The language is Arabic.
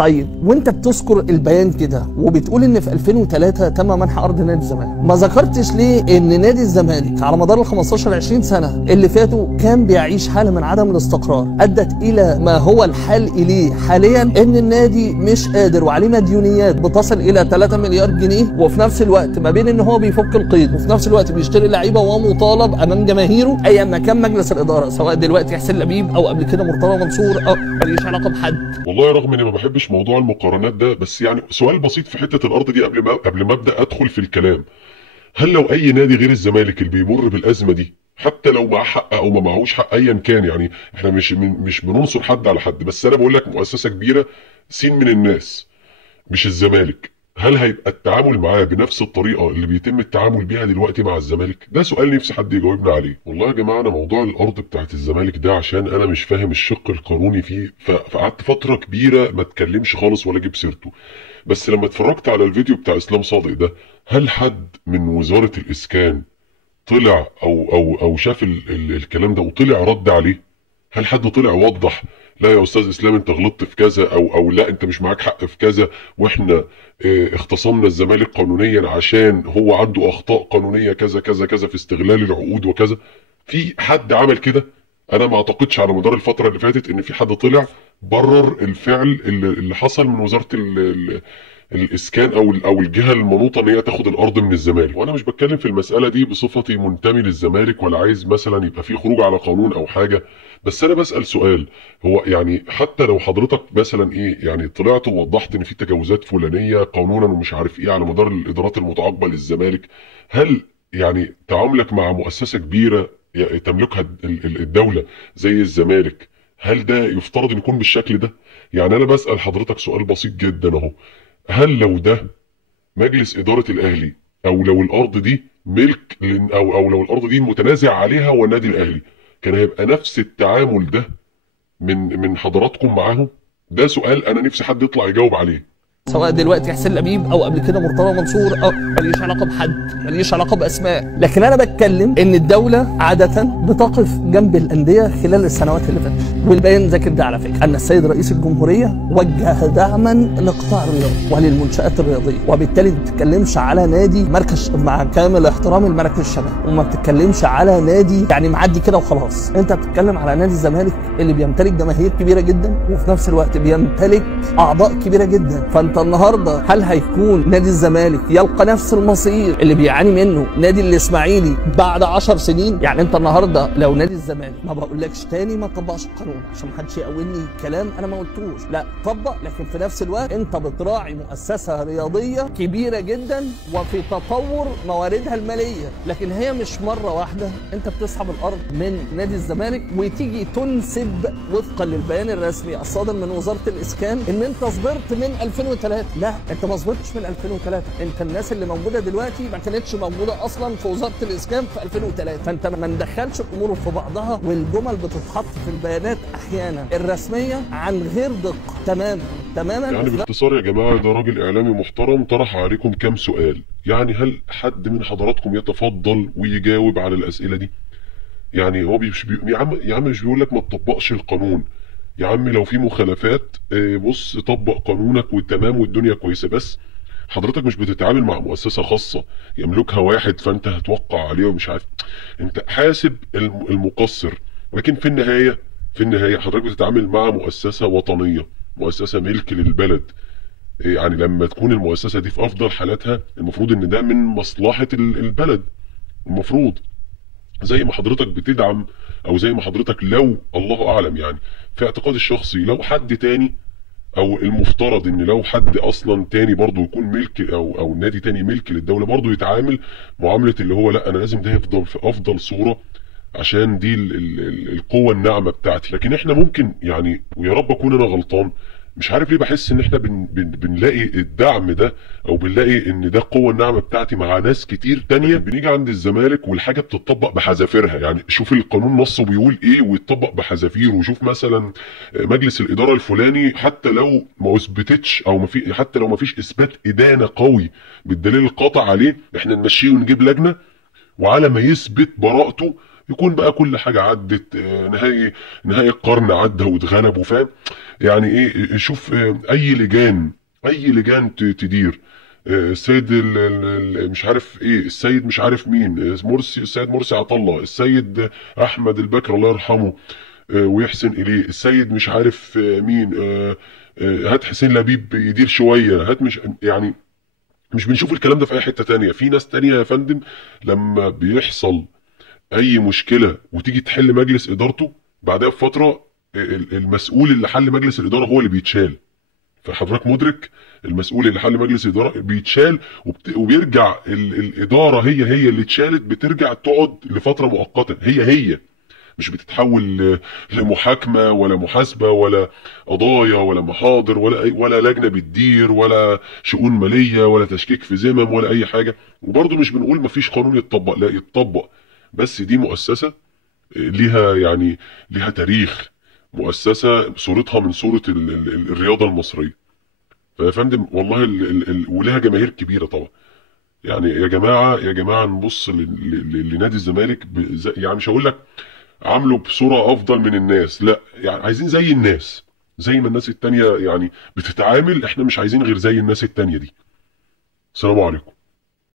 طيب وانت بتذكر البيان كده وبتقول ان في 2003 تم منح ارض نادي الزمالك، ما ذكرتش ليه ان نادي الزمالك على مدار ال 15 20 سنه اللي فاتوا كان بيعيش حاله من عدم الاستقرار ادت الى ما هو الحال اليه حاليا، ان النادي مش قادر وعليه مديونيات بتصل الى 3 مليار جنيه، وفي نفس الوقت ما بين ان هو بيفك القيد وفي نفس الوقت بيشتري لعيبه ومطالب امام جماهيره ايا ما كان مجلس الاداره سواء دلوقتي حسين لبيب او قبل كده مرتضى منصور او ماليش علاقه بحد. والله رغم اني ما بحبش موضوع المقارنات ده، بس يعني سؤال بسيط في حته الارض دي قبل ما ابدا ادخل في الكلام. هل لو اي نادي غير الزمالك اللي بيمر بالازمه دي، حتى لو معاه حق او ما معهوش حق ايا كان، يعني احنا مش بننصر حد على حد، بس انا بقول لك مؤسسه كبيره سين من الناس مش الزمالك، هل هيبقى التعامل معاه بنفس الطريقه اللي بيتم التعامل بيها دلوقتي مع الزمالك؟ ده سؤال نفسي حد يجاوبنا عليه. والله يا جماعه انا موضوع الارض بتاعت الزمالك ده عشان انا مش فاهم الشق القانوني فيه، فقعدت فتره كبيره ما اتكلمش خالص ولا اجيب سيرته. بس لما اتفرجت على الفيديو بتاع اسلام صادق ده، هل حد من وزاره الاسكان طلع او شاف الكلام ده وطلع رد عليه؟ هل حد طلع وضح لا يا استاذ اسلام انت غلطت في كذا، او لا انت مش معاك حق في كذا، واحنا اختصمنا الزمالك قانونيا عشان هو عنده اخطاء قانونيه كذا كذا كذا في استغلال العقود وكذا؟ في حد عمل كده؟ انا ما اعتقدش على مدار الفتره اللي فاتت ان في حد طلع برر الفعل اللي حصل من وزاره الاسكان او الجهه المنوطه ان هي تاخد الارض من الزمالك. وانا مش بتكلم في المساله دي بصفتي منتمي للزمالك ولا عايز مثلا يبقى في خروج على قانون او حاجه، بس انا بسال سؤال. هو يعني حتى لو حضرتك مثلا يعني طلعت ووضحت ان في تجاوزات فلانيه قانونا ومش عارف ايه على مدار الادارات المتعاقبه للزمالك، هل يعني تعاملك مع مؤسسه كبيره تملكها الدوله زي الزمالك، هل ده يفترض ان يكون بالشكل ده؟ يعني انا بسال حضرتك سؤال بسيط جدا اهو، هل لو ده مجلس اداره الاهلي، او لو الارض دي ملك او لو الارض دي متنازع عليها هو النادي الاهلي، كان هيبقى نفس التعامل ده من حضراتكم معاهم؟ ده سؤال انا نفسي حد يطلع يجاوب عليه، سواء دلوقتي حسين لبيب او قبل كده مرتضى منصور او ماليش علاقه بحد، ماليش علاقه باسماء، لكن انا بتكلم ان الدوله عاده بتقف جنب الانديه خلال السنوات اللي فاتت، والبيان ذاكر ده على فكره ان السيد رئيس الجمهوريه وجه دعما لقطاع الرياضه وللمنشات الرياضيه، وبالتالي ما بتتكلمش على نادي مركز مع كامل احترامي لمراكز الشباب، وما بتتكلمش على نادي يعني معدي كده وخلاص، انت بتتكلم على نادي الزمالك اللي بيمتلك جماهير كبيره جدا وفي نفس الوقت بيمتلك اعضاء كبيره جدا. فانت النهارده هل هيكون نادي الزمالك يلقى نفس المصير اللي بيعاني منه نادي الاسماعيلي بعد 10 سنين؟ يعني انت النهارده لو نادي الزمالك، ما بقولكش تاني ما تطبقش القانون عشان ما حدش يقولني كلام انا ما قلتوش، لا طبق، لكن في نفس الوقت انت بتراعي مؤسسه رياضيه كبيره جدا وفي تطور مواردها الماليه، لكن هي مش مره واحده انت بتسحب الارض من نادي الزمالك وتيجي تنسب وفقا للبيان الرسمي الصادر من وزاره الاسكان ان انت صبرت من 2003. لا انت ما صبرتش من 2003، انت الناس اللي موجوده دلوقتي ما كانتش موجوده اصلا في وزاره الاسكان في 2003، فانت ما ندخلش الامور في بعضها، والجمل بتتحط في البيانات احيانا الرسميه عن غير دقه تماما. يعني باختصار يا جماعه، ده راجل اعلامي محترم طرح عليكم كام سؤال، يعني هل حد من حضراتكم يتفضل ويجاوب على الاسئله دي؟ يعني هو يا عم مش بيقول لك ما تطبقش القانون، يا عم لو في مخالفات بص طبق قانونك وتمام والدنيا كويسه، بس حضرتك مش بتتعامل مع مؤسسه خاصه يملكها واحد فانت هتوقع عليه ومش عارف، انت حاسب المقصر، ولكن في النهايه حضرتك بتتعامل مع مؤسسه وطنيه، مؤسسه ملك للبلد. يعني لما تكون المؤسسه دي في افضل حالاتها المفروض ان ده من مصلحه البلد، المفروض زي ما حضرتك بتدعم، او زي ما حضرتك لو الله اعلم يعني في اعتقادي الشخصي لو حد تاني، او المفترض ان لو حد اصلا تاني برضه يكون ملك او نادي تاني ملك للدوله برضه يتعامل معامله اللي هو لا انا لازم ده يفضل في افضل صوره عشان دي القوه الناعمه بتاعتي. لكن احنا ممكن يعني، ويا رب اكون انا غلطان، مش عارف ليه بحس ان احنا بنلاقي الدعم ده او بنلاقي ان ده القوه الناعمه بتاعتي مع ناس كتير تانية، بنيجي عند الزمالك والحاجه بتطبق بحذافيرها. يعني شوف القانون نصه بيقول ايه ويتطبق بحذافيره، وشوف مثلا مجلس الاداره الفلاني حتى لو ما اثبتتش او حتى لو ما فيش اثبات ادانه قوي بالدليل القاطع عليه، احنا نمشيه ونجيب لجنه وعلى ما يثبت براءته يكون بقى كل حاجه عدت، نهائي القرن عدى واتغلب، وفاهم يعني ايه. شوف اي لجان تدير، السيد مش عارف ايه، السيد مش عارف مين، مرسي، السيد مرسي عطله، السيد احمد البكر الله يرحمه ويحسن اليه، السيد مش عارف مين، هات حسين لبيب يدير شويه، هات مش يعني مش بنشوف الكلام ده في اي حته تانية. في ناس تانية يا فندم لما بيحصل اي مشكله وتيجي تحل مجلس ادارته، بعدها بفتره المسؤول اللي حل مجلس الاداره هو اللي بيتشال. فحضرتك مدرك؟ المسؤول اللي حل مجلس الاداره بيتشال، وبيرجع الاداره هي اللي اتشالت، بترجع تقعد لفتره مؤقته، هي مش بتتحول لمحاكمه ولا محاسبه ولا قضايا ولا محاضر ولا لجنه بتدير ولا شؤون ماليه ولا تشكيك في ذمم ولا اي حاجه. وبرضه مش بنقول مفيش قانون يتطبق، لا يتطبق، بس دي مؤسسه ليها تاريخ، مؤسسه صورتها من صوره الرياضه المصريه. فيا فندم والله ولها جماهير كبيره طبعا. يعني يا جماعه نبص لنادي الزمالك يعني مش هقول لك عامله بصوره افضل من الناس، لا، يعني عايزين زي الناس، زي ما الناس التانية يعني بتتعامل، احنا مش عايزين غير زي الناس التانية دي. السلام عليكم.